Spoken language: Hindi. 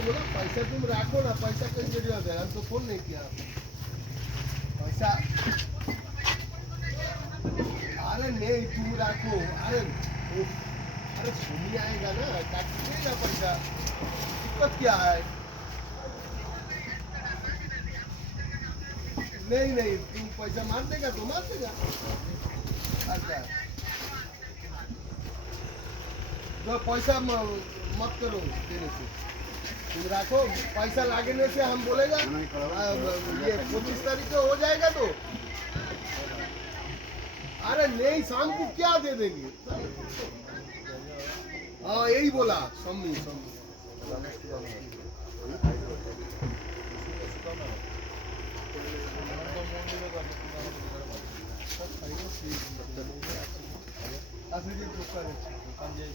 को बोला पैसा तुम रखो ना, पैसा कहीं जरूरत है, हम तो फोन नहीं किया पैसा। अरे नहीं तुम रखो, अरे सुनी आएगा ना, काटिएगा पैसा, दिक्कत क्या है? नहीं नहीं तुम पैसा मार देगा तो मार देगा। अच्छा तो पैसा मत करो देने से, तुम रखो पैसा लागने से हम बोलेगा ये 25 तारीख को हो जाएगा तो। अरे नहीं शाम को क्या दे देंगे? हाँ यही बोला सम्मी सम्मी। আসলে দোকান আছে, দোকান যাই